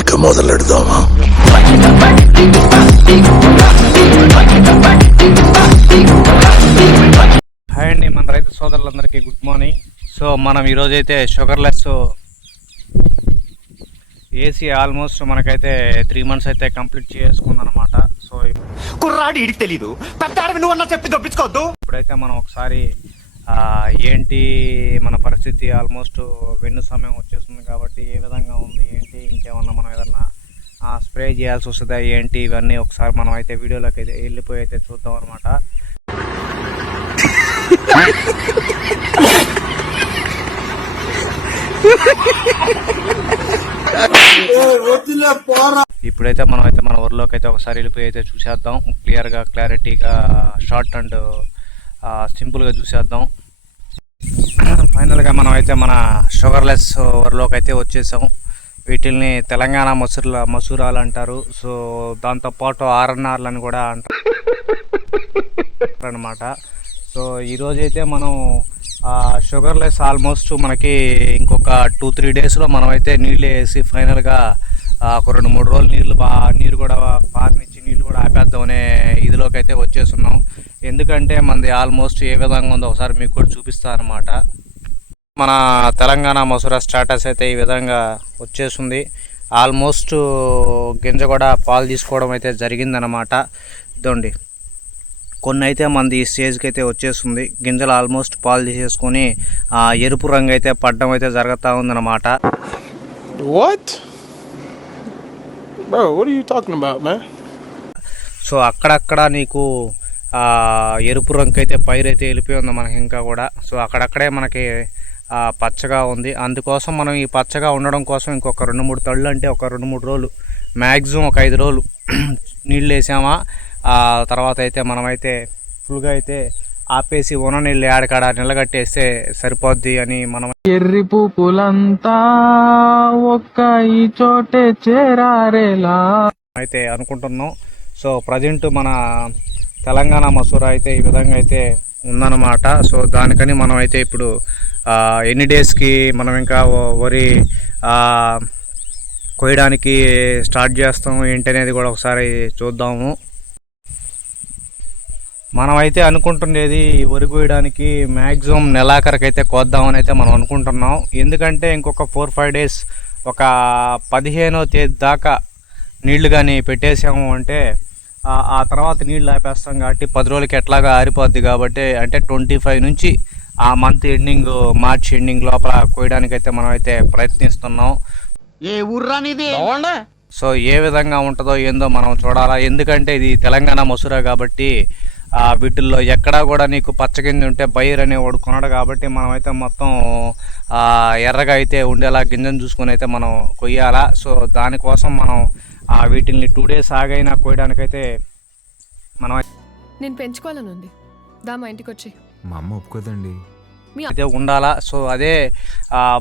ఇక మొదలెడదామా? హాయ్ అండి, మన రైతు సోదరులందరికీ గుడ్ మార్నింగ్. సో మనం ఈరోజైతే షుగర్లెస్ ఏసీ ఆల్మోస్ట్ మనకైతే 3 months అయితే కంప్లీట్ చేసుకుందనమాట. సో కుర్రాడి ఇడికి తెలీదు, పెద్ద నువ్వు అన్నా చెప్పి దొప్పించుకోవద్దు. ఇప్పుడైతే మనం ఒకసారి ఏంటి మన పరిస్థితి, ఆల్మోస్ట్ వెన్ను సమయం వచ్చేస్తుంది కాబట్టి ఏ విధంగా ఉంది ఏంటి, ఇంకేమన్నా మనం ఏదన్నా స్ప్రే చేయాల్సి వస్తుందా ఏంటి, ఇవన్నీ ఒకసారి మనం అయితే వీడియోలోకి అయితే వెళ్ళిపోయి అయితే చూద్దాం అనమాట. ఇప్పుడైతే మనం అయితే మన ఊర్లోకి అయితే ఒకసారి వెళ్ళిపోయి అయితే చూసేద్దాం, క్లియర్గా క్లారిటీగా షార్ట్ అండ్ సింపుల్గా చూసేద్దాం. ఫైనల్గా మనం అయితే మన షుగర్లెస్ ఊర్లోకి అయితే వచ్చేసాం. వీటిల్ని తెలంగాణ మసూరాలు అంటారు. సో దాంతోపాటు ఆర్ఎన్ఆర్లు అని కూడా అంటారు అనమాట. సో ఈరోజైతే మనం షుగర్లెస్ ఆల్మోస్ట్ మనకి ఇంకొక 2-3 daysలో మనం అయితే నీళ్ళు వేసి ఫైనల్గా ఒక 2-3 రోజులు నీళ్ళు కూడా పారనిచ్చి నీళ్ళు కూడా ఆపేద్దాం అనే ఇదిలోకి అయితే వచ్చేస్తున్నాం. ఎందుకంటే మనది ఆల్మోస్ట్ ఏ విధంగా ఉందో ఒకసారి మీకు కూడా చూపిస్తాను అనమాట. మన తెలంగాణ మసూరా స్టాటస్ అయితే ఈ విధంగా వచ్చేస్తుంది. ఆల్మోస్ట్ గింజ కూడా పాలు తీసుకోవడం అయితే జరిగిందనమాట. ఇదండి, కొన్ని అయితే మనది ఈ స్టేజ్కి అయితే వచ్చేస్తుంది. గింజలు ఆల్మోస్ట్ పాలు తీసేసుకొని ఎరుపు రంగు అయితే పడడం అయితే జరుగుతూ ఉందన్నమాట. సో అక్కడక్కడ నీకు ఎరుపు రంగు అయితే పైరు అయితే వెళ్ళిపోయి ఉంది మనకి ఇంకా కూడా. సో అక్కడక్కడే మనకి పచ్చగా ఉంది. అందుకోసం మనం ఈ పచ్చగా ఉండడం కోసం ఇంకొక 2-3 తళ్ళు, అంటే ఒక 2-3 రోజులు, మ్యాక్సిమం ఒక 5 రోజులు నీళ్ళు వేసామా తర్వాత అయితే మనమైతే ఫుల్గా అయితే ఆపేసి నీళ్ళు ఆడకాడ నిలగట్టేస్తే సరిపోద్ది అని మనం ఎర్రి పూలంతా ఒక్క ఈ చోటే చేరారేలా అయితే అనుకుంటున్నాం. సో ప్రజెంట్ మన తెలంగాణ మసూరా అయితే ఈ విధంగా అయితే ఉందన్నమాట. సో దానికని మనం అయితే ఇప్పుడు ఎన్ని డేస్కి మనం ఇంకా వరి కోయడానికి స్టార్ట్ చేస్తాము ఏంటి అనేది కూడా ఒకసారి చూద్దాము. మనమైతే అనుకుంటున్నది వరి కోయడానికి మ్యాక్సిమం నెలాఖరికైతే కోద్దామని అయితే మనం అనుకుంటున్నాం. ఎందుకంటే ఇంకొక 4-5 days, ఒక 15వ తేదీ దాకా నీళ్లు కానీ పెట్టేసాము అంటే ఆ తర్వాత నీళ్ళు ఆపేస్తాం కాబట్టి 10 రోజులకి ఎట్లాగా ఆరిపోద్ది కాబట్టి, అంటే 25 నుంచి ఆ మంత్ ఎండింగ్, మార్చ్ ఎండింగ్ లోపల కోయడానికి అయితే మనం అయితే ప్రయత్నిస్తున్నాం. ఏ ఊర్రానిది? సో ఏ విధంగా ఉంటుందో ఏందో మనం చూడాలా. ఎందుకంటే ఇది తెలంగాణ మసూరా కాబట్టి వీటిల్లో ఎక్కడా కూడా నీకు పచ్చగింజ ఉంటే బైర్ అనేవాడు కొనడు కాబట్టి మనమైతే మొత్తం ఎర్రగా అయితే ఉండేలా గింజను చూసుకొని అయితే మనం కొయ్యాలా. సో దానికోసం మనం వీటిని 2 days ఆగైనా కోయడానికైతే మనం నేను పెంచుకోవాలని ఉంది. మా ఇంటికి వచ్చి మా అమ్మ ఒప్పుకోదండి అయితే ఉండాలా. సో అదే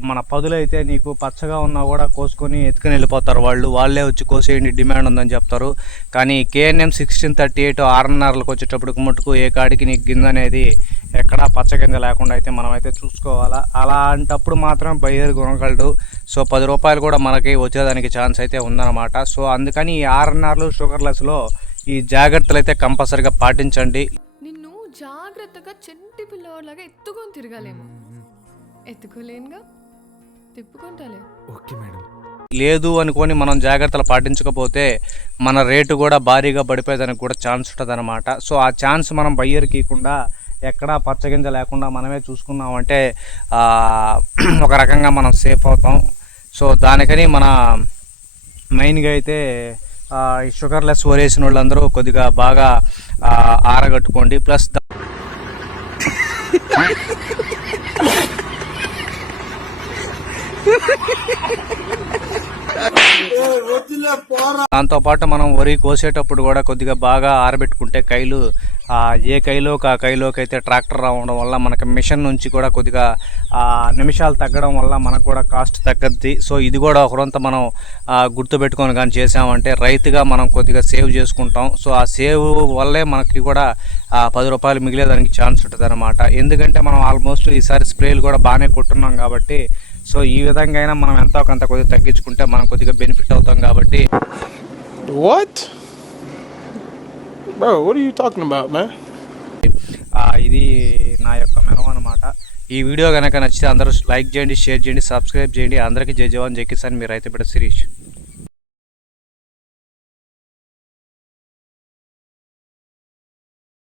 మన పదులైతే నీకు పచ్చగా ఉన్నా కూడా కోసుకొని ఎత్తుకుని వెళ్ళిపోతారు వాళ్ళే వచ్చి కోసేయండి డిమాండ్ ఉందని చెప్తారు. కానీ KNM 1638 ఆర్ఎన్ఆర్లకు వచ్చేటప్పటికి మటుకు ఏ కాడికి నీకు గింజ అనేది ఎక్కడా పచ్చ గింజ లేకుండా అయితే మనం అయితే చూసుకోవాలా. అలాంటప్పుడు మాత్రం బయ్యర్ కొనగలడు. సో 10 రూపాయలు కూడా మనకి వచ్చేదానికి ఛాన్స్ అయితే ఉందన్నమాట. సో అందుకని ఈ ఆర్ఎన్ఆర్లు షుగర్లెస్లో ఈ జాగ్రత్తలు అయితే కంపల్సరీగా పాటించండి. నిన్ను జాగ్రత్తగా చెంటి పిల్లవాళ్ళగా ఎత్తుకొని తిరగాలేమో, ఎత్తుకోలేనుగా, తిప్పుకుంటాలే. Okay madam. లేదు అనుకొని మనం జాగ్రత్తలు పాటించకపోతే మన రేటు కూడా భారీగా పడిపోయేదానికి కూడా ఛాన్స్ ఉంటుంది అనమాట. సో ఆ ఛాన్స్ మనం బయ్యర్కి ఇవ్వకుండా ఎక్కడా పచ్చగింజ లేకుండా మనమే చూసుకున్నామంటే ఒక రకంగా మనం సేఫ్ అవుతాం. సో దానికని మన మెయిన్గా అయితే ఈ షుగర్లెస్ వరేసిన వాళ్ళందరూ కొద్దిగా బాగా ఆరగట్టుకోండి. ప్లస్ దాంతోపాటు మనం వరి కోసేటప్పుడు కూడా కొద్దిగా బాగా ఆరబెట్టుకుంటే కైలు ఏ కైలోకి ఆ కైలోకి అయితే ట్రాక్టర్ రావడం వల్ల మనకి మిషన్ నుంచి కూడా కొద్దిగా నిమిషాలు తగ్గడం వల్ల మనకు కూడా కాస్ట్ తగ్గద్ది. సో ఇది కూడా ఒకరంతా మనం గుర్తుపెట్టుకొని కానీ చేసామంటే రైతుగా మనం కొద్దిగా సేవ్ చేసుకుంటాం. సో ఆ సేవ్ వల్లే మనకి కూడా 10 రూపాయలు మిగిలేదానికి ఛాన్స్ ఉంటుంది అనమాట. ఎందుకంటే మనం ఆల్మోస్ట్ ఈసారి స్ప్రేలు కూడా బాగానే కొట్టున్నాం కాబట్టి సో ఈ విధంగా అయినా మనం ఎంతో కొంత కొద్దిగా తగ్గించుకుంటే మనం కొద్దిగా బెనిఫిట్ అవుతాం కాబట్టి What? Bro, what are you talking about, man? ఇది నా యొక్క మెనూ అనమాట. ఈ వీడియో కనుక నచ్చితే అందరూ లైక్ చేయండి, షేర్ చేయండి, సబ్స్క్రైబ్ చేయండి. అందరికీ జై జవాన్ జై కిసాన్. మీ రైతు బిడ్డ శిరీష్.